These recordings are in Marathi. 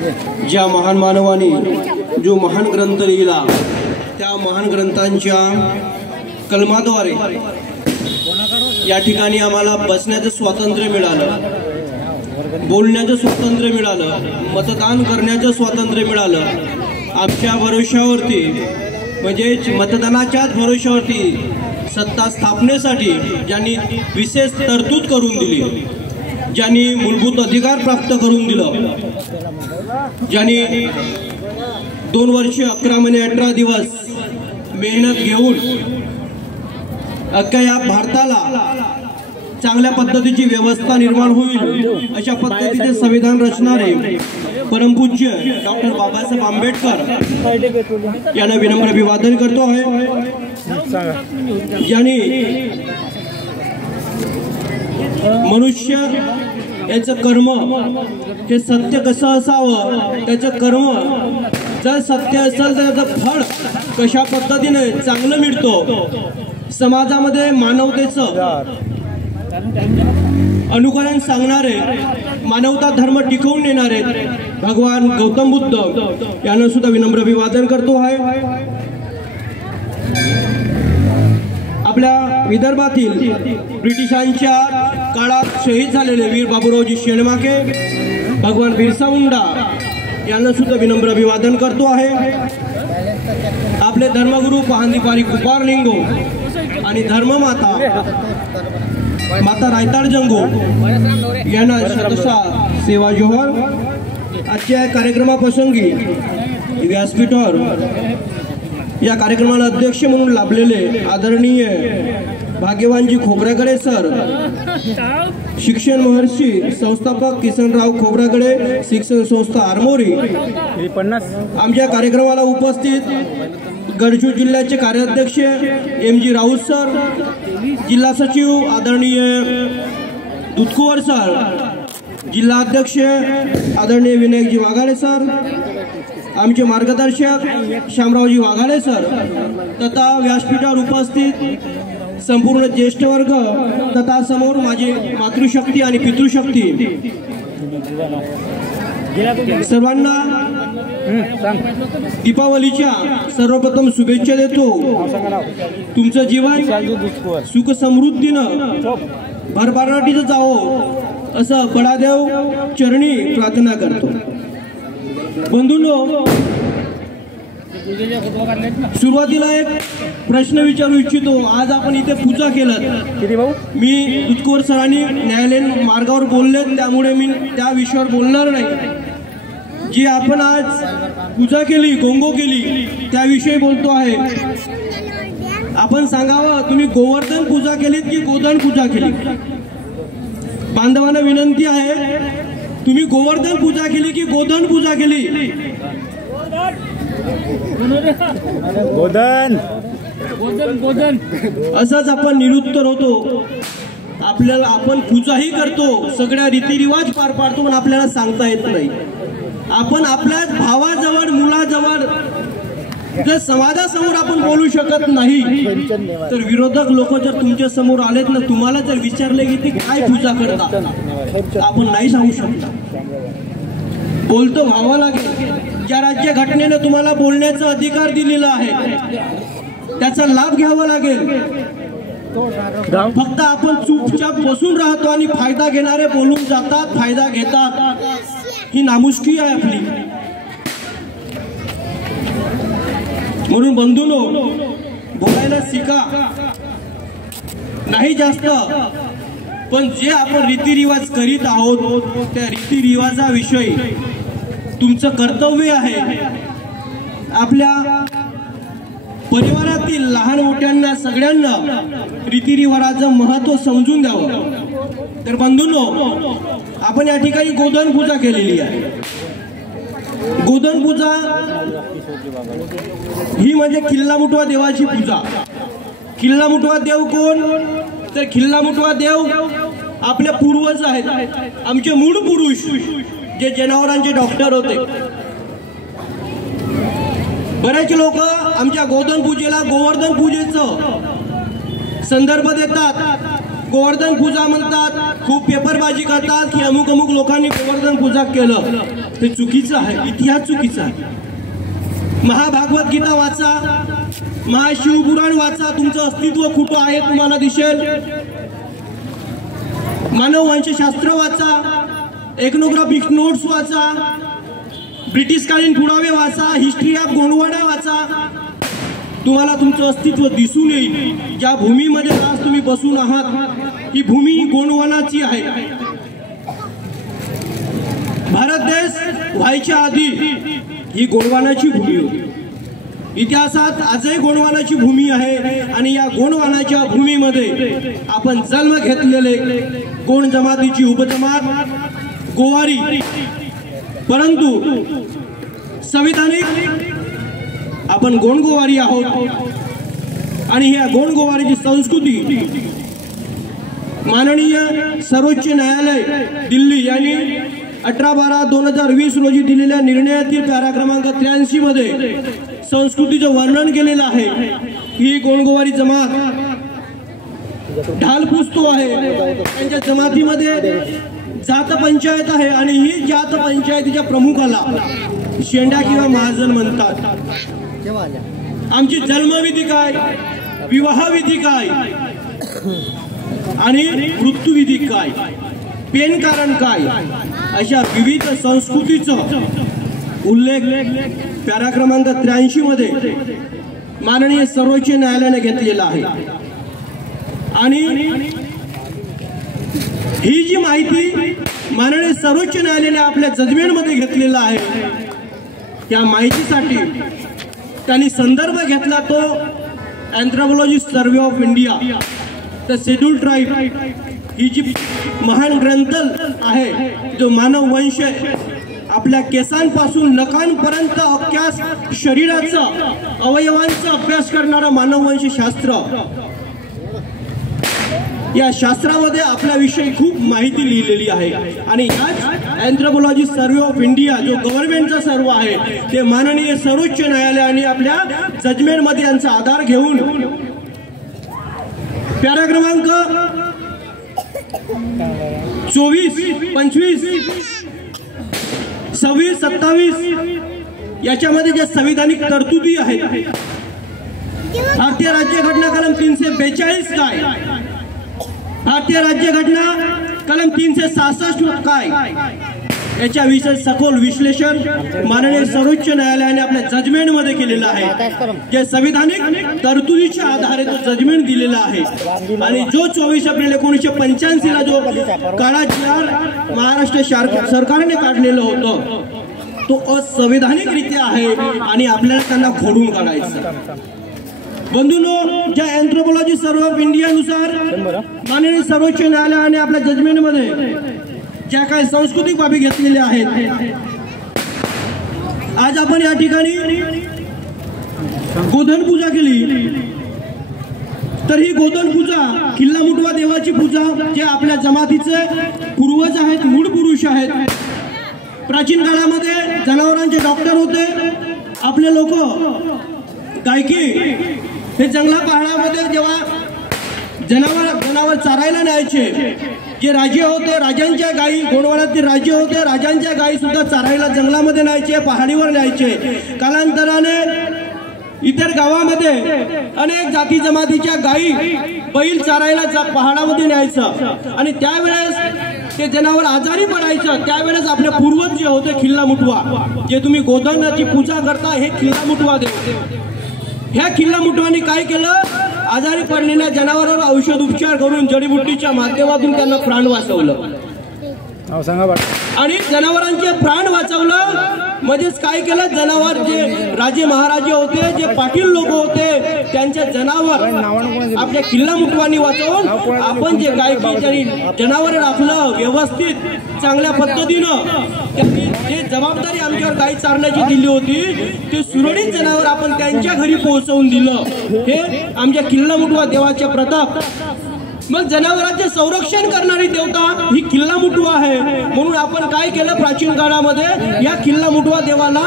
ज्या महान मानवाने जो महान ग्रंथ लिहिला त्या महान ग्रंथांच्या कलमाद्वारे या ठिकाणी आम्हाला बसण्याचं स्वातंत्र्य मिळालं, बोलण्याचं स्वातंत्र्य मिळालं, मतदान करण्याचं स्वातंत्र्य मिळालं। आमच्या भरोशावरती म्हणजे मतदानाच्याच भरोशावरती सत्ता स्थापनेसाठी ज्यांनी विशेष तरतूद करून दिली, ज्यांनी मूलभूत अधिकार प्राप्त करून दिलं, ज्यांनी 2 वर्ष 11 महिने 18 दिवस मेहनत घेऊन अख्ख्या या भारताला चांगल्या पद्धतीची व्यवस्था निर्माण होईल अशा पद्धतीचे संविधान रचणारे परमपूज्य डॉक्टर बाबासाहेब आंबेडकर यांना विनम्र अभिवादन करतो आहे। ज्यांनी मनुष्य याचं कर्म हे सत्य कसं असावं, त्याचं कर्म जर सत्य असेल तर त्याचं फळ कशा पद्धतीने चांगलं मिळतो, समाजामध्ये मानवतेचं अनुकरण सांगणारे, मानवता धर्म टिकवून नेणारे भगवान गौतम बुद्ध यांना सुद्धा विनम्र अभिवादन करतो आहे। आपल्या विदर्भातील ब्रिटिशांच्या काळात शहीद झालेले वीर बाबूरावजी शेणमाके, भगवान बिरसा मुंडा यांना सुद्धा विनम्र अभिवादन करतो आहे। आपले धर्मगुरू पहांदीपारी कुपार लिंगो आणि धर्ममाता माता रायताड जंगो यांना शतशः सेवा जोहर। आजच्या कार्यक्रमाप्रसंगी व्यासपीठावर या कार्यक्रमाला अध्यक्ष म्हणून लाभलेले आदरणीय भाग्यवानजी खोब्रागडे सर, शिक्षण महर्षी संस्थापक किसनराव खोब्रागडे शिक्षण संस्था आरमोरी, आमच्या कार्यक्रमाला उपस्थित गडचिरोली जिल्ह्याचे कार्याध्यक्ष MG राऊत सर, जिल्हा सचिव आदरणीय दुधकुवर सर, जिल्हा अध्यक्ष आदरणीय विनायकजी वाघाडे सर, आमचे मार्गदर्शक शामरावजी वाघाडे सर तथा व्यासपीठावर उपस्थित संपूर्ण ज्येष्ठ वर्ग तथा समोर माझी मातृशक्ती आणि पितृशक्ती, सर्वांना दीपावलीच्या सर्वप्रथम शुभेच्छा देतो। तुमचं जीवन सुख समृद्धीनं भरभराटीचं जावो असं बडादेव चरणी प्रार्थना करतो। बंधूंनो, सुरुवातीला एक प्रश्न विचारू इच्छितो। आज आपण इथे पूजा केलं, मी दुधकुवर सरांनी न्यायालयीन मार्गावर बोलले त्यामुळे मी त्या विषयावर बोलणार नाही। जी आपण आज पूजा केली, गोंगो केली त्याविषयी बोलतो आहे। आपण सांगावं, तुम्ही गोवर्धन पूजा केलीत की गोधन पूजा केली? बांधवांना विनंती आहे, तुम्ही गोवर्धन पूजा केली की गोधन पूजा केली? गोधन गोधन। असंच आपण निरुत्तर होतो। आपल्याला आपण पूजाही करतो, सगळ्या रीतिरिवाज पार पाडतो, पण आपल्याला सांगता येत नाही। आपण आपल्या भावाजवळ, मुलाजवळ जर समाजासमोर आपण बोलू शकत नाही तर विरोधक लोक जर तुमच्या समोर आलेत ना, तुम्हाला जर विचारले की ते काय पूजा करतात, आपण नाही सांगू शकत। बोलतो व्हावं लागेल। ज्या राज्य घटनेने तुम्हाला बोलण्याचा अधिकार दिलेला आहे त्याचा लाभ घ्यावा लागेल। फक्त आपण चुपचाप बसून राहतो आणि फायदा घेणारे बोलून जातात, फायदा घेतात, ही नामुष्की आहे आपली। म्हणून बंधूंनो, बोलायला शिका, नाही जास्त, पण जे आपण रीतिरिवाज करीत आहोत त्या रीतिरिवाजाविषयी तुमचं कर्तव्य आहे। आपल्या परिवारातील लहान मोठ्यांना सगळ्यांना रीतिरिवाजाचं महत्त्व समजून द्यावं। तर बंधूंनो, आपण या ठिकाणी गोधन पूजा केलेली आहे। गोधन पूजा ही म्हणजे किल्ला मुठवा देवाची पूजा। किल्ला मुठवा देव कोण? तर किल्ला मुठवा देव आपले पूर्वज आहेत, आमचे मूळ पुरुष जे जनावरांचे डॉक्टर होते। बरेच लोक आमच्या गोधन पूजेला गोवर्धन पूजेचं संदर्भ देतात, गोवर्धन पूजा म्हणतात, खूप पेपरबाजी करतात की अमुक अमुक लोकांनी गोवर्धन पूजा केलं, ते चुकीचं आहे, इतिहास चुकीचा आहे। महाभागवत गीता वाचा, महाशिवपुराण वाचा, तुमचं अस्तित्व कुठं आहे तुम्हाला दिसेल। मानववंशशास्त्र वाचा, एग्नोग्राफिक नोट्स वाचा, ब्रिटिशकालीन पुरावे वाचा, हिस्ट्री ऑफ गोंडवाना वाचा, तुम्हाला तुमचं अस्तित्व दिसून येईल। ज्या भूमीमध्ये आज तुम्ही बसून आहात ही भूमी गोंडवानाची आहे। भारत देश व्हायच्या आधी ही गोंडवानाची भूमी होती, इतिहासात आजही गोंडवानाची भूमी आहे आणि या गोंडवानाच्या भूमीमध्ये आपण जन्म घेतलेले गोंड जमातीची उपजमात गोवारी, परंतु संविधानिक आपण गोंडगोवारी आहोत आणि ह्या गोंडगोवारीची संस्कृती माननीय सर्वोच्च न्यायालय दिल्ली यांनी 18/12/2020 रोजी दिलेल्या निर्णयातील पॅरा क्रमांक 83 मध्ये संस्कृतीचं वर्णन केलेलं आहे। ही गोंडगोवारी जमात ढाल पुसतो आहे, त्यांच्या जमातीमध्ये जात पंचायत आहे आणि ही जात पंचायतीच्या प्रमुखाला शेंडा किंवा महाजन म्हणतात। आमची जन्मविधी काय, विवाहविधी काय आणि मृत्यूविधी काय, पेन कारण काय, अशा विविध संस्कृतीचा उल्लेख पॅरा क्रमांक 83 मध्ये माननीय सर्वोच्च न्यायालयाने घेतलेला आहे। आणि ही जी माहिती माननीय सर्वोच्च न्यायालयाने आपल्या जजमेंटमध्ये घेतलेला आहे, त्या माहितीसाठी त्यांनी संदर्भ घेतला तो anthropologist survey of India, the schedule tribe, ही जी महान ग्रंथ आहे जो मानव वंश आपल्या केसांपासून नखांपर्यंत अख्ख्या शरीराचा अवयवांचा अभ्यास करणारा मानववंश शास्त्र, या शास्त्रामध्ये आपल्याविषयी खूप माहिती लिहिलेली आहे। आणि याच अँथ्रोपोलॉजिस्ट सर्वे ऑफ इंडिया जो गव्हर्नमेंटचा सर्वे आहे ते माननीय सर्वोच्च न्यायालयाने आपल्या जजमेंटमध्ये यांचा आधार घेऊन पॅरा क्रमांक 24, 25, 26, 27 याच्यामध्ये ज्या संविधानिक तरतुदी आहेत, भारतीय राज्यघटना कलम 342 काय, भारतीय राज्यघटना कलम 366 काय, याच्याविषयी सखोल विश्लेषण माननीय सर्वोच्च न्यायालयाने आपल्या जजमेंटमध्ये केलेलं आहे। जे संविधानिक तरतुदीच्या आधारे तो जजमेंट दिलेला आहे। आणि जो 24 एप्रिल 1985 ला जो काळा जी.आर. महाराष्ट्र सरकारने काढलेलं होतं तो असंविधानिकरित्या आहे आणि आपल्याला त्यांना खोडून काढायचं। बंधूंनो, ज्या अँथ्रोपोलॉजी सर्वे ऑफ इंडियानुसार माननीय सर्वोच्च न्यायालयाने आपल्या जजमेंटमध्ये ज्या काही सांस्कृतिक बाबी घेतलेल्या आहेत, आज आपण या ठिकाणी गोधन पूजा केली, तर ही गोधन पूजा किल्ला मुटवा देवाची पूजा, जे आपल्या जमातीचे पूर्वज आहेत, मूळ पुरुष आहेत। प्राचीन काळामध्ये जनावरांचे डॉक्टर होते, आपले लोक गायकी हे जंगला पहाडामध्ये जेव्हा जनावर चारायला न्यायचे, जे राजे होते राजांच्या गायी, गोंडवानातील राजे होते राजांच्या गायी सुद्धा चारायला जंगलामध्ये न्यायचे, पहाडीवर न्यायचे। कालांतराने इतर गावामध्ये अनेक जाती जमातीच्या गायी बैल चारायला पहाडामध्ये न्यायचं आणि त्यावेळेस ते जनावर आजारी पडायचं। त्यावेळेस आपले पूर्वज जे होते खिल्ला मुटवा, जे तुम्ही गोधनाची पूजा करता, हे खिल्ला मुटवा देव, ह्या खिल्ला मुटवानी काय केलं, आजारी पडलेल्या जनावरांवर औषध उपचार करून जडीबुटीच्या माध्यमातून त्यांना प्राण वाचवलं आणि जनावरांचे प्राण वाचवलं। म्हणजेच काय केलं, जनावर जे राजे महाराजे होते, जे पाटील लोक होते, त्यांच्या जनावर आपल्या किल्ला मुटवानी वाचवून आपण जे गायकी जनावर राखलं व्यवस्थित चांगल्या पद्धतीनं, त्यांनी जे जबाबदारी आमच्यावर गाय चारण्याची दिली होती ते सुरळीत जनावर आपण त्यांच्या घरी पोहोचवून दिलं। हे आमच्या किल्ला मुटवा देवाचे प्रताप। मग जनावरांचे संरक्षण करणारी देवता ही किल्ला मुटवा आहे, म्हणून आपण काय केलं, प्राचीन काळामध्ये या किल्ला मुटवा देवाला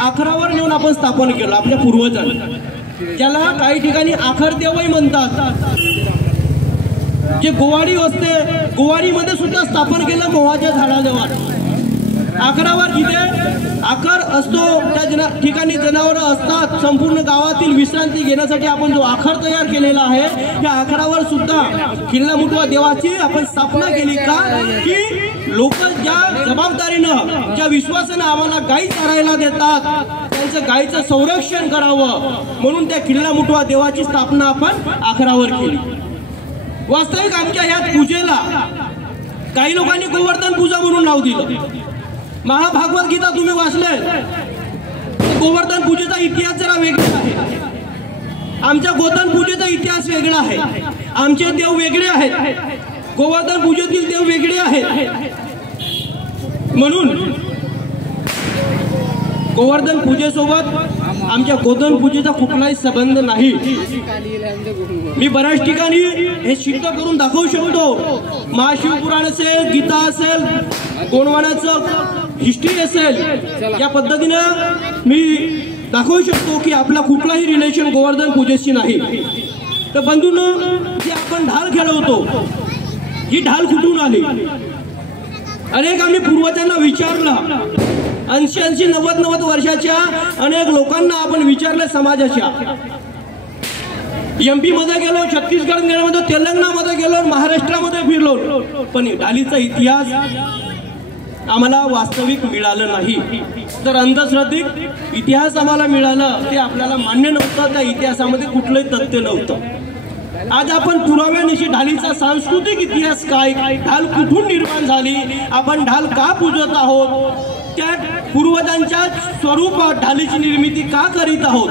आखरावर नेऊन आपण स्थापन केलं आपल्या पूर्वजांनी, ज्याला काही ठिकाणी आखर देवही म्हणतात। जे गोवारी असते, गोवारीमध्ये सुद्धा स्थापन केलं मोहाच्या झाडाजवळ. आकरावर जिथे आकार असतो त्या ठिकाणी जनावरं असतात. संपूर्ण गावातील विश्रांती घेण्यासाठी आपण जो आखार तयार केलेला आहे त्या आखारावर सुद्धा खिल्ला मुठवा देवाची आपण स्थापना केली का, की लोक ज्या जबाबदारीनं ज्या विश्वासानं आम्हाला गाई चारायला देतात त्यांचं गाईचं संरक्षण करावं म्हणून त्या खिल्ला मुठवा देवाची स्थापना आपण आखारावर केली. वास्तविक आमच्या ह्या पूजेला काही लोकांनी गोवर्धन पूजा म्हणून नाव दिलं. महाभागवत गीता तुम्ही वाचलंय, गोवर्धन पूजेचा इतिहास जरा वेगळा आहे. आमच्या गोवर्धन पूजेचा इतिहास वेगळा आहे. आमचे देव वेगळे आहेत, गोवर्धन पूजेतील देव वेगळे आहेत. म्हणून गोवर्धन पूजेसोबत आमच्या गोवर्धन पूजेचा कुठलाही संबंध नाही. मी बऱ्याच ठिकाणी हे सिद्ध करून दाखवू शकतो. महाशिवपुराण असेल, गीता असेल, गोंडवानाचं हिस्ट्री असेल, या पद्धतीनं मी दाखवू शकतो की आपला कुठलाही रिलेशन गोवर्धन पूजेशी नाही. तर बंधूंनो, जी आपण ढाल खेळवतो ही ढाल कुठून आली? अनेक आम्ही पूर्वजांना विचारलं. 80-90 वर्षाच्या अनेक लोकांना आपण विचारलं समाजाच्या. MP मध्ये गेलो, छत्तीसगड मध्ये, तेलंगणामध्ये गेलो, महाराष्ट्रामध्ये फिरलो, पण ढालीचा इतिहास आम्हाला वास्तविक मिळालं नाही. तर अंधश्रद्धेत इतिहास आम्हाला मिळालं ते आपल्याला मान्य नव्हतं. त्या इतिहासामध्ये कुठलंही तथ्य नव्हतं. आज आपण पुराव्यानिशी ढालीचा सांस्कृतिक इतिहास काय, ढाल कुठून निर्माण झाली, आपण ढाल का पूजत आहोत, त्या पूर्वजांच्या स्वरूपात ढालीची निर्मिती का करीत आहोत,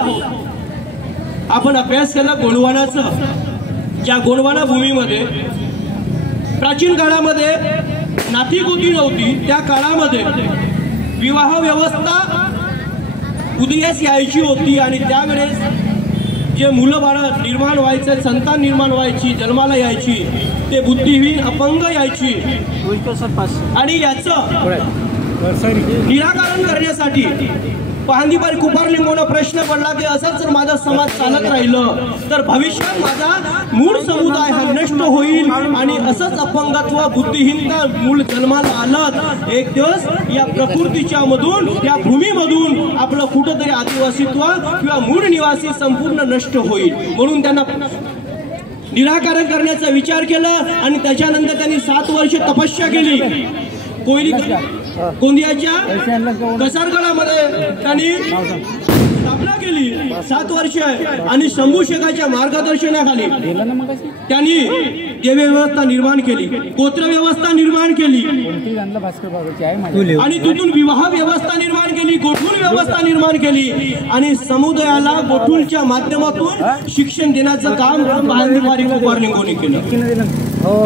आपण अभ्यास केला गोंडवानाचं. ज्या गोंडवाना भूमीमध्ये प्राचीन काळामध्ये नातीगोती नव्हती, त्या काळामध्ये विवाह व्यवस्था उदयास यायची होती आणि त्यावेळेस जे मुलं बाळ निर्माण व्हायचे, संतान निर्माण व्हायची, जन्माला यायची, ते बुद्धिहीन अपंग यायची. आणि याचं निराकरण करण्यासाठी पहांदीबाई कुंभारलिंगोनं प्रश्न पडला की असंच जर माझा समाज चालत राहिलं तर भविष्यात माझा मूळ समुदाय हा नष्ट होईल आणि असंच अपंगत्व बुद्धिहीनता मूळ जन्माला आलं. एक दिवस या प्रकृतीच्या मधून, या भूमीमधून आपलं कुठंतरी आदिवासीत्व किंवा मूळ निवासी संपूर्ण नष्ट होईल. म्हणून त्यांना निराकरण करण्याचा विचार केला आणि त्याच्यानंतर त्यांनी 7 वर्ष तपस्या केली. गोंदियाच्या कसारगडामध्ये त्यांनी स्थापना केली 7 वर्ष आणि शंभू शेखाच्या मार्गदर्शनाखाली त्यांनी देव व्यवस्था निर्माण केली, गोत्र व्यवस्था निर्माण केली आणि तिथून विवाह व्यवस्था निर्माण केली, गोठूल व्यवस्था निर्माण केली आणि समुदायाला गोठूलच्या माध्यमातून शिक्षण देण्याचं काम पहांदीबाई कुंभारलिंगोने केलं.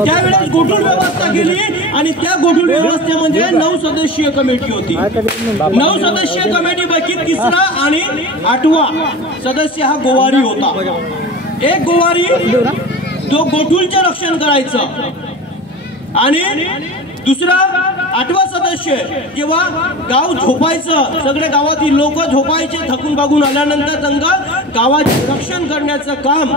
त्यावेळेस गोठूल व्यवस्था केली आणि त्या गोठूल व्यवस्थेमध्ये 9 सदस्यीय कमिटी होती. 9 सदस्यीय कमिटीपैकी 3रा आणि 8वा सदस्य हा गोवारी होता. एक गोवारी जो गोठूलचे रक्षण करायचं आणि दुसरा 8वा सदस्य जेव्हा गाव झोपायचं, सगळे गावातील लोक झोपायचे थकून बागून आल्यानंतर त्यांना गावाचे रक्षण करण्याचं काम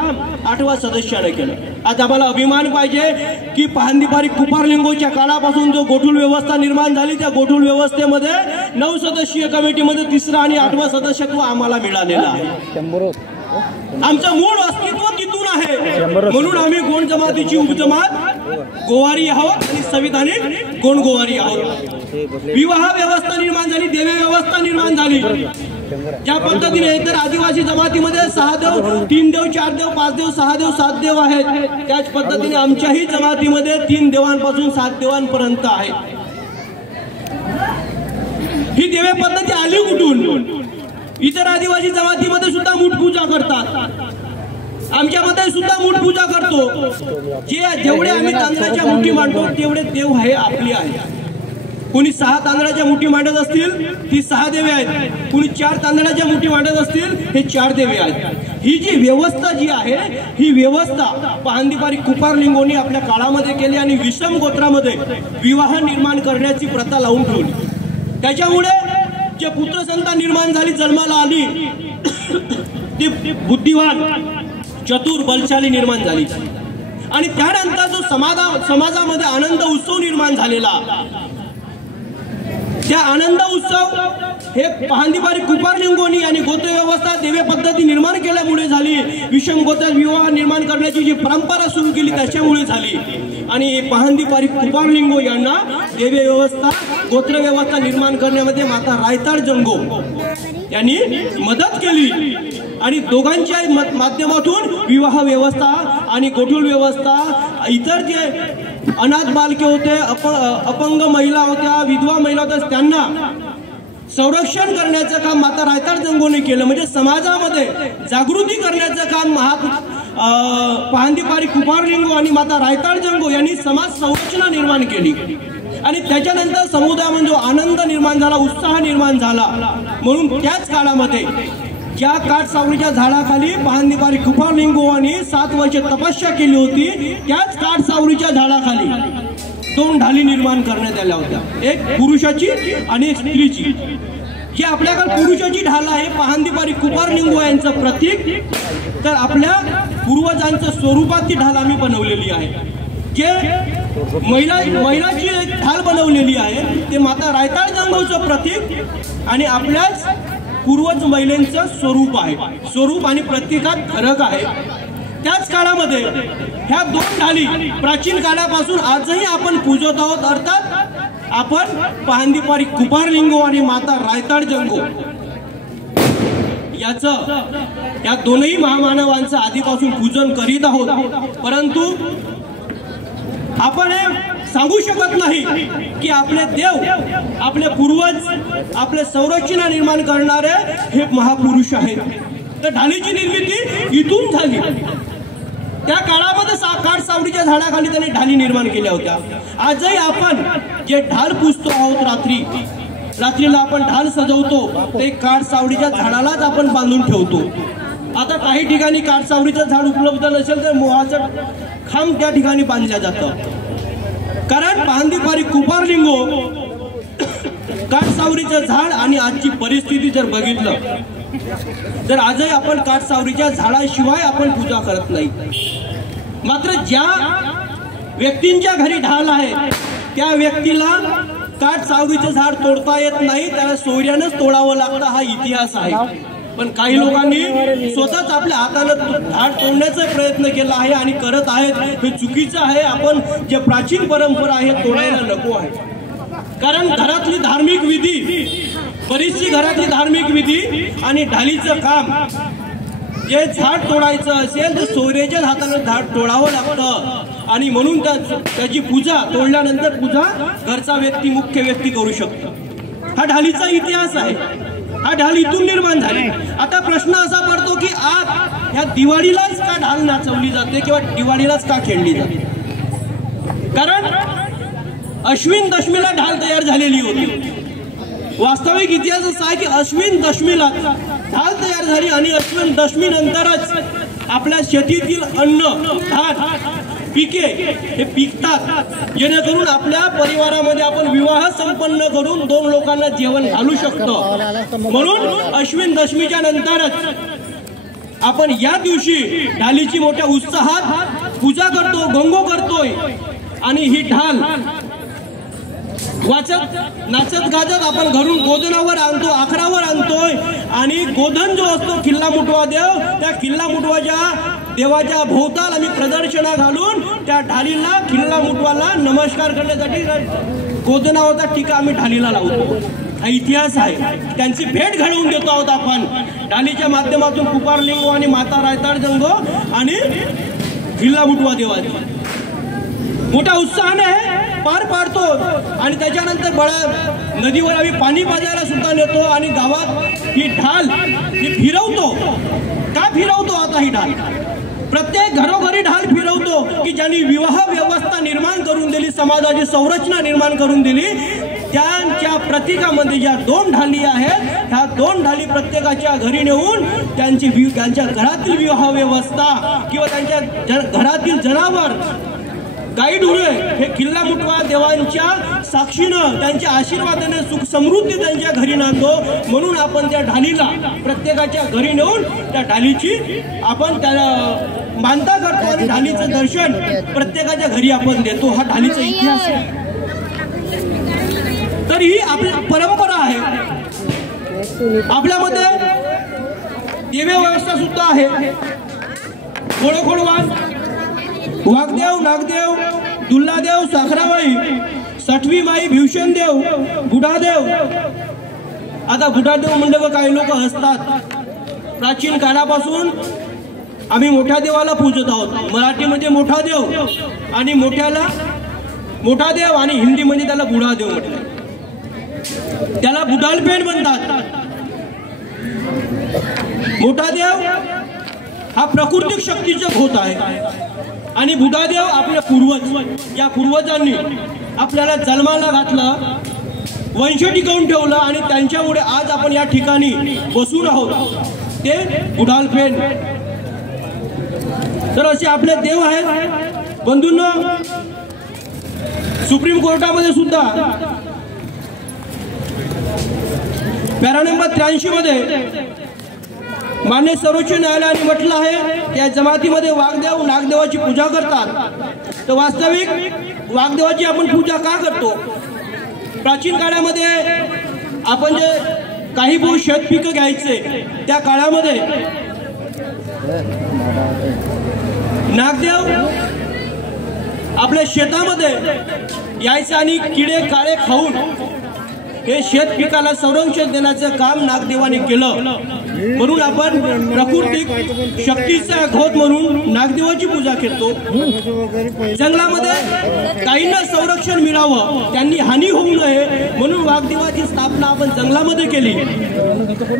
8वा सदस्याने केलं. आज आम्हाला अभिमान पाहिजे की पहांदीबाई कुंभारलिंगोच्या काळापासून जो गोठूल व्यवस्था निर्माण झाली त्या गोठूल व्यवस्थेमध्ये 9 सदस्यीय कमिटीमध्ये 3रा आणि 8वा सदस्यत्व आम्हाला मिळालेलं आहे. आमचं मूळ अस्तित्व तिथून आहे. म्हणून आम्ही गोंड जमातीची उपजमात गोवारी आहोत आणि संविधानिक गोंड गोवारी आहोत. विवाह व्यवस्था निर्माण झाली, देव व्यवस्था निर्माण झाली. ज्या पद्धतीने तर आदिवासी जमातीमध्ये 6 देव, 3 देव, 4 देव, 5 देव, 6 देव, 7 देव आहेत, त्याच पद्धतीने आमच्याही जमातीमध्ये 3 देवांपासून 7 देवांपर्यंत आहे. ही देव पद्धती आली कुठून? इतर आदिवासी जमातीमध्ये सुद्धा मूठ पूजा करतात, आमच्यामध्ये सुद्धा मूठ पूजा करतो. जेवढे आम्ही तांदळाच्या मुठी मांडतो तेवढे देव आहे आपले आहेत. कोणी 6 तांदळाच्या मुठी मांडत असतील ती 6 देवे आहेत, कोणी 4 तांदळाच्या मुठी मांडत असतील हे 4 देवे आहेत. ही जी व्यवस्था जी आहे ही व्यवस्था पहांदीबाई कुंभारलिंगोनी आपल्या काळामध्ये केली आणि विषम गोत्रामध्ये विवाह निर्माण करण्याची प्रथा लावून ठेवली. त्याच्यामुळे जे पुत्रसंतान निर्माण झाली, जन्माला आली, ती बुद्धिवान, चतुर, बलशाली निर्माण झाली आणि त्यानंतर जो समाजामध्ये आनंद उत्सव निर्माण झालेला, त्या आनंद उत्सव हे पहांदीबारी कुंभारलिंगोनी आणि गोत्र व्यवस्था देवे पद्धती निर्माण केल्यामुळे झाली. विषम गोत्रात विवाह निर्माण करण्याची जी परंपरा सुरू केली त्याच्यामुळे झाली. आणि पहांदीबारी कुंभारलिंगो यांना देवे व्यवस्था गोत्र व्यवस्था निर्माण करण्यामध्ये माता रायताड जंगो यांनी मदत केली. आणि दोघांच्या माध्यमातून विवाह व्यवस्था आणि गोठूल व्यवस्था, इतर जे अनाथ बालके होते, अपंग महिला होत्या, विधवा महिला होत्या, त्यांना संरक्षण करण्याचं काम माता रायताड जंगोने केलं. म्हणजे समाजामध्ये जागृती करण्याचं काम पहांदीबारी कुंभारलिंगो आणि माता रायताड जंगो यांनी समाज संरचना निर्माण केली. आणि त्याच्यानंतर समुदायामध्ये जो आनंद निर्माण झाला, उत्साह निर्माण झाला. म्हणून त्याच काळामध्ये ज्या काठ सावरीच्या झाडाखाली पहांदीबारी कुंभारलिंगोनी 7 वर्षे तपस्या केली होती, त्याच काठ सावरीच्या झाडाखाली 2 ढाली निर्माण करण्यात आल्या होत्या, एक पुरुषाची आणि एक स्त्रीची. जी आपल्याकडे पुरुषाची ढाल आहे पहांदीबारी कुंभारलिंगो यांचं प्रतीक, तर आपल्या पूर्वजांच्या स्वरूपात ती ढाल आम्ही बनवलेली आहे. जे महिलाची एक ढाल बनवलेली आहे ते माता रायताड जंगोचं प्रतीक आणि आपल्याच पूर्वज महिलांचं स्वरूप आहे. स्वरूप आणि प्रतीकात फरक आहे. त्याच काळामध्ये ह्या 2 ढाली प्राचीन काळापासून आजही आपण पूजत आहोत. अर्थात आपण पहांदीबारी कुंभारलिंगो आणि माता रायताड जंगो या दोनही महामानवांचं आधीपासून पूजन करीत आहोत. परंतु आपण हे सांगू शकत नाही की आपले देव, आपले पूर्वज, आपले संरचना निर्माण करणारे हे महापुरुष आहेत. तर ढालीची निर्मिती इथून झाली. त्या काळामध्ये काठ सावरीच्या झाडाखाली त्यांनी ढाली निर्माण केल्या होत्या. आजही आपण जे ढाल पुजतो आहोत, रात्रीला आपण ढाल सजवतो, ते काठ सावरीच्या झाडालाच आपण बांधून ठेवतो. आता काही ठिकाणी काठ सावरीचं झाड उपलब्ध नसेल तर मोहाचं खांब त्या ठिकाणी बांधल्या जातं. कारण पहांदीबारी कुंभारलिंगो, काठ सावरीचं झाड आणि आजची परिस्थिती जर बघितलं तर आजही आपण काठ सावरीच्या झाडाशिवाय आपण पूजा करत नाही. मात्र ज्या व्यक्तींच्या घरी ढाल आहे त्या व्यक्तीला काठ सावरीचं झाड तोडता येत नाही, त्याला सोयऱ्यानंच तोडावं लागतं. हा इतिहास आहे. पण काही लोकांनी स्वतःच आपल्या हातानं झाड तोडण्याचा प्रयत्न केला आहे आणि करत आहेत. हे चुकीचं आहे. आपण जे प्राचीन परंपरा आहे तोडायला नको आहे. कारण घरातली धार्मिक विधी, बरीचशी घरातली धार्मिक विधी आणि ढालीचं काम, जे झाड तोडायचं असेल तर सोयऱ्याच्या हातानं झाड तोडावं लागतं. आणि म्हणून त्याची पूजा, तोडल्यानंतर पूजा घरचा व्यक्ती, मुख्य व्यक्ती करू शकतो. हा ढालीचा इतिहास आहे. हा ढाल इथून निर्माण झाली. आता प्रश्न असा पडतो की आज ह्या दिवाळीलाच का ढाल नाचवली जाते किंवा दिवाळीलाच का खेळली जाते? कारण अश्विन दशमीला ढाल तयार झालेली होती. वास्तविक इतिहास असा आहे की अश्विन दशमीला ढाल तयार झाली आणि अश्विन दशमी नंतरच आपल्या शेतीतील अन्न, धान, पिके हे पिकतात, जेणेकरून आपल्या परिवारामध्ये आपण विवाह संपन्न करून 2 लोकांना जेवण घालू शकतो. म्हणून अश्विन दशमीच्या नंतरच आपण या दिवशी ढालीची मोठ्या उत्साहात पूजा करतो, गंगो करतोय. आणि ही ढाल वाचत, नाचत गाजत आपण घरून गोधनावर आणतो, आखरावर आणतोय. आणि गोधन जो असतो किल्ला मुठवा देव, त्या किल्ला मुठवाच्या देवाच्या भोवताल आम्ही प्रदर्शना घालून त्या ढालीला, किल्ला मुठवाला नमस्कार करण्यासाठी गोधनावरचा टीका आम्ही ढालीला लावतो. हा इतिहास आहे. त्यांची भेट घडवून देतो आहोत आपण ढालीच्या माध्यमातून. कुंभारलिंगो आणि माता रायताड जंगो आणि किल्ला मुठवा देवाची मोठ्या उत्साहाने पार पाडतो. आणि त्याच्यानंतर नदीवर आम्ही पाणी पाजायला सुद्धा नेतो आणि गावात ही ढाल ही फिरवतो. का फिरवतो? आता ही ढाल प्रत्येक घरोघरी ढाल फिरवतो की ज्यांनी विवाह व्यवस्था निर्माण करून दिली, समाजाची संरचना निर्माण करून दिली, त्यांच्या प्रतीकामध्ये ज्या 2 ढाली आहेत, ह्या 2 ढाली प्रत्येकाच्या घरी नेऊन त्यांच्या घरातील विवाह व्यवस्था किंवा त्यांच्या घरातील जनावर, गाई ढोरे हे किल्ला मुठवा देवांच्या साक्षीनं, त्यांच्या आशीर्वादाने सुख समृद्धी त्यांच्या घरी नांदो. म्हणून आपण त्या ढालीला प्रत्येकाच्या घरी नेऊन त्या ढालीची आपण त्या मानता करतो आणि ढालीचं दर्शन प्रत्येकाच्या घरी आपण देतो. हा ढालीचा इतिहास आहे. तर ही आपली परंपरा आहे. आपल्यामध्ये देवी व्यवस्था सुद्धा आहे. खोडवान, वाघदेव, नागदेव, दुल्लादेव, साखराबाई, सटवी माई, भीवशनदेव, बुढादेव. आता बुढादेव म्हणलं काही लोक हसतात. प्राचीन काळापासून आम्ही मोठ्या देवाला पूजत आहोत. मराठीमध्ये मोठा देव आणि मोठा देव आणि हिंदीमध्ये त्याला बुढादेव म्हटलं. त्याला बुडालपेन म्हणतात. मोठा देव हा प्राकृतिक शक्तीचा होत आहे आणि बुडादेव आपले पूर्वज. या पूर्वजांनी आपल्याला जन्माला घातलं, वंश टिकवून ठेवलं आणि त्यांच्यामुळे आज आपण या ठिकाणी बसून आहोत. ते बुडालपेन. तर असे आपले देव आहेत. बंधूंनो, सुप्रीम कोर्टामध्ये सुद्धा पॅरा नंबर 83 मध्ये मान्य सर्वोच्च न्यायालयाने म्हटलं आहे त्या जमातीमध्ये वाघदेव, नागदेवाची पूजा करतात. तर वास्तविक वाघदेवाची आपण पूजा का करतो? प्राचीन काळामध्ये आपण जे काही बहुत शेत पिकं घ्यायचे त्या काळामध्ये नागदेव आपल्या शेतामध्ये यायचं आणि किडे काळे खाऊन हे शेत पिकाला संरक्षण देण्याचं काम नागदेवाने केलं. म्हणून आपण प्राकृतिक शक्तीचा घोत म्हणून नागदेवाची पूजा करतो. जंगलामध्ये काहींना संरक्षण मिळावं, त्यांनी हानी होऊ नये म्हणून वाघदेवाची स्थापना आपण जंगलामध्ये केली.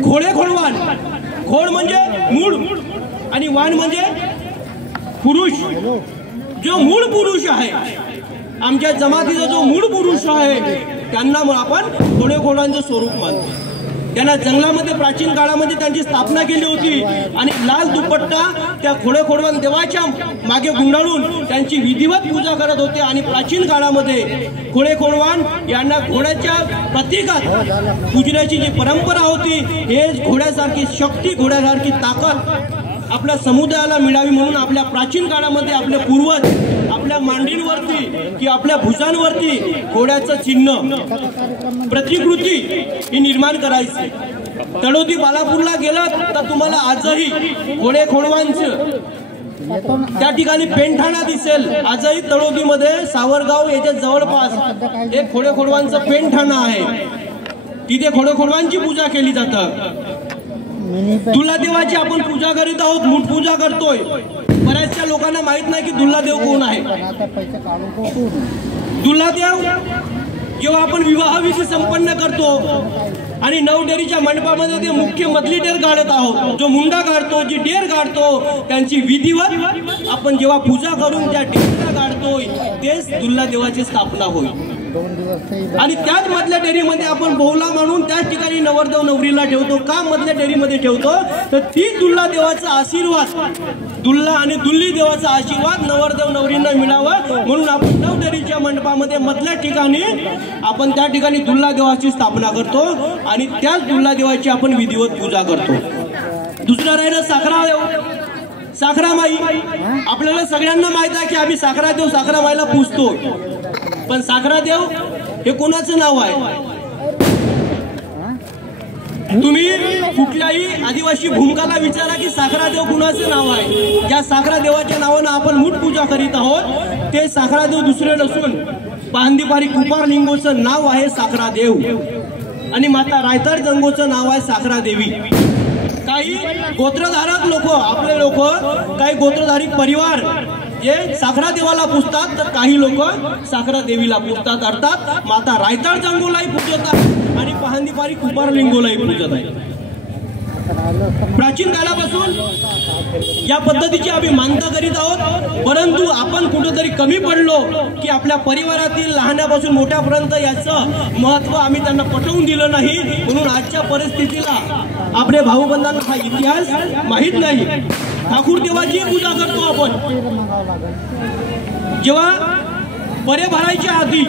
खोडवान, खोड म्हणजे मूळ आणि वाण म्हणजे पुरुष. जो मूळ पुरुष आहे, आमच्या जमातीचा जो मूळ पुरुष आहे त्यांना आपण खोडांचं स्वरूप मानतो. त्यांना जंगलामध्ये प्राचीन काळामध्ये त्यांची स्थापना केली होती आणि लाल दुपट्टा त्या खोडवान देवाच्या मागे गुंडाळून त्यांची विधिवत पूजा करत होते. आणि प्राचीन काळामध्ये खोडवान यांना घोड्याच्या प्रतीकात पूजण्याची जी परंपरा होती, हे घोड्यासारखी शक्ती, घोड्यासारखी ताकद आपल्या समुदायाला मिळावी म्हणून आपल्या प्राचीन काळामध्ये आपले पूर्वज आपल्या मांडींवरती की आपल्या भुजांवरती घोड्याचं चिन्ह, प्रतिकृती ही निर्माण करायची. तळोदी बालापूरला गेलात तर तुम्हाला आजही खोडवांचं त्या ठिकाणी पेंठाणा दिसेल. आजही तळोदीमध्ये सावरगाव याच्या जवळपास एक खोडवांचं पेंठाणा आहे. तिथे खोडवांची पूजा केली जाते. दुल्लादेवाची आपण पूजा करीत आहोत, मूठ पूजा करतोय. बऱ्याचशा लोकांना माहित नाही की दुल्लादेव कोण आहे. दुल्लादेव जेव्हा आपण विवाहविधी संपन्न करतो आणि नवडेरीच्या मंडपामध्ये ते मुख्य मधली डेर काढत आहोत, जो मुंडा काढतो, जी डेर काढतो, त्यांची विधिवत आपण जेव्हा पूजा करून त्या डेरीला काढतोय, तेच दुल्लादेवाची स्थापना होईल. आणि त्याच मधल्या डेअरीमध्ये आपण बोहला म्हणून त्याच ठिकाणी नवरदेव नवरीला ठेवतो. का मधल्या डेअरीमध्ये ठेवतो? तर ती दुल्ला देवाचा आशीर्वाद, दुल्ला आणि दुल्ली देवाचा आशीर्वाद नवरदेव नवरींना मिळावा म्हणून आपण नवडेरीच्या मंडपामध्ये मधल्या ठिकाणी आपण त्या ठिकाणी दुल्ला देवाची स्थापना करतो आणि त्याच दुल्ला देवाची आपण विधिवत पूजा करतो. दुसरा राहिलं साखरा देव, साखरा माई. आपल्याला सगळ्यांना माहित आहे की आम्ही साखरा देव, साखरा माईला पूजतो. पण साखरा देव हे कोणाचं नाव आहे? तुम्ही कुठल्याही आदिवासी भूमकाला विचारा की साखरा देव कुणाचं नाव आहे. ज्या साखरा देवाच्या नावानं आपण मूठ पूजा करीत आहोत ते साखरा देव दुसरे नसून पाहंदीपारी कुपार लिंगोचं नाव आहे साखरा देव आणि माता रायतार जंगोचं नाव आहे साखरा देवी. काही गोत्रधारक लोक, आपले लोक, काही गोत्रधारी परिवार हे साखरा देवाला पूजतात तर काही लोक साखरा देवीला पूजतात. अर्थात माता रायताळ जंगोलाही पूजतात आणि पहांदीपारी कुपार लिंगोलाही पूजत आहे. प्राचीन काळापासून या पद्धतीची आम्ही मानता करीत आहोत. परंतु आपण कुठेतरी कमी पडलो की आपल्या परिवारातील लहानापासून मोठ्यापर्यंत याचं महत्व आम्ही त्यांना पटवून दिलं नाही. म्हणून आजच्या परिस्थितीला आपले भाऊबंधांना हा इतिहास माहीत नाही. ठाकूर देवाची पूजा करतो आपण. जेव्हा परे भरायच्या आधी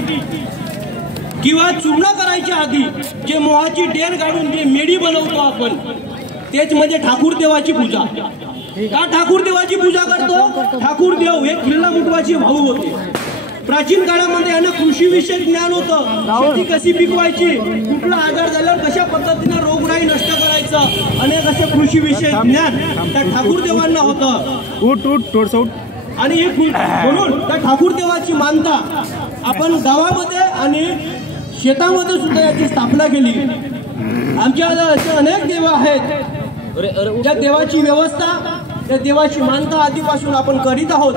किंवा चूर्ण करायच्या आधी जे मोहाची डेर काढून जे मेडी बनवतो आपण, तेच म्हणजे ठाकूर देवाची पूजा. का ठाकूर देवाची पूजा करतो? ठाकूर देव हे किल्ला मुठवाचे भाऊ होते. प्राचीन काळामध्ये यांना कृषी विषयक ज्ञान होतं. शेती कशी पिकवायची, कुठला आजार झाल्यावर कशा पद्धतीने रोगराई नष्ट करायचं, अनेक असे कृषी विषयक ज्ञान त्या ठाकूर देवांना होतं. आणि म्हणून त्या ठाकूर देवाची मानता आपण गावामध्ये आणि शेतामध्ये सुद्धा याची स्थापना केली. आमच्या असे अनेक देव आहेत, त्या देवाची व्यवस्था, त्या देवाची मानता आधीपासून आपण करीत आहोत.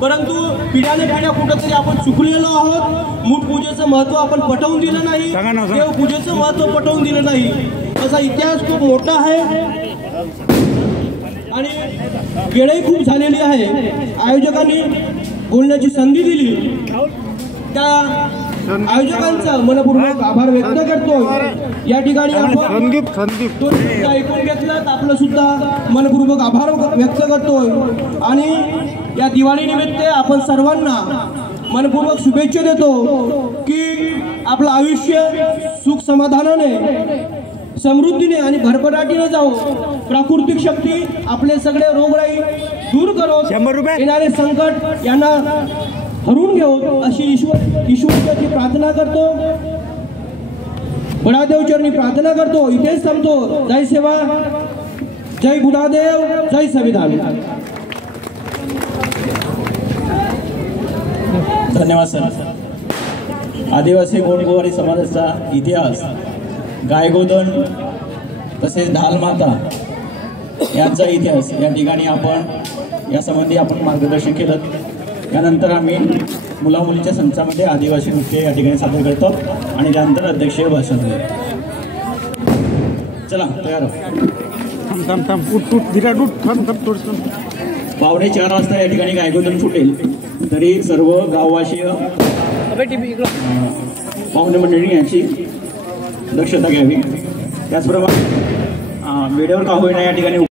परंतु पिढ्याने पिढ्या कुठंतरी आपण चुकलेलो आहोत. मूठ पूजेचं महत्व आपण पटवून दिलं नाही, देव पूजेचं महत्व पटवून दिलं नाही. असा इतिहास खूप मोठा आहे आणि वेळही खूप झालेली आहे. आयोजकांनी बोलण्याची संधी दिली, त्या आयोजकांचा मनपूर्वक आभार व्यक्त करतो. या ठिकाणी आपण ऐकून घेतलं, आपलं सुद्धा मनपूर्वक आभार व्यक्त करतोय. आणि या दिवाळी निमित्त आपण सर्वांना मनपूर्वक शुभेच्छा देतो की आपलं आयुष्य सुख समाधानाने, समृद्धीने आणि भरभराटीने जाओ. प्राकृतिक शक्ती आपले सगळे रोगराई दूर करो, येणारे संकट यांना हरून घेऊ अशी ईश्वराची प्रार्थना करतो. बुडादेव चरणी प्रार्थना करतो. इथेच थांबतो. जय सेवा, जय बुडादेव, जय संविधान. धन्यवाद सर. आदिवासी गोंडगोवारी समाजाचा इतिहास, गायगोदन तसेच ढालमाता यांचा इतिहास या ठिकाणी आपण यासंबंधी आपण मार्गदर्शन केलं. यानंतर आम्ही मुलामुलीच्या संचामध्ये आदिवासी नृत्य या ठिकाणी सादर करतो आणि त्यानंतर अध्यक्षीय भाषण. चला तयार. 4:15 वाजता या ठिकाणी गायगोदन फुटेल. तरी सर्व गाववासीय पाहुणे मंडळी यांची दक्षता घ्यावी. त्याचप्रमाणे वेळेवर का होईना या ठिकाणी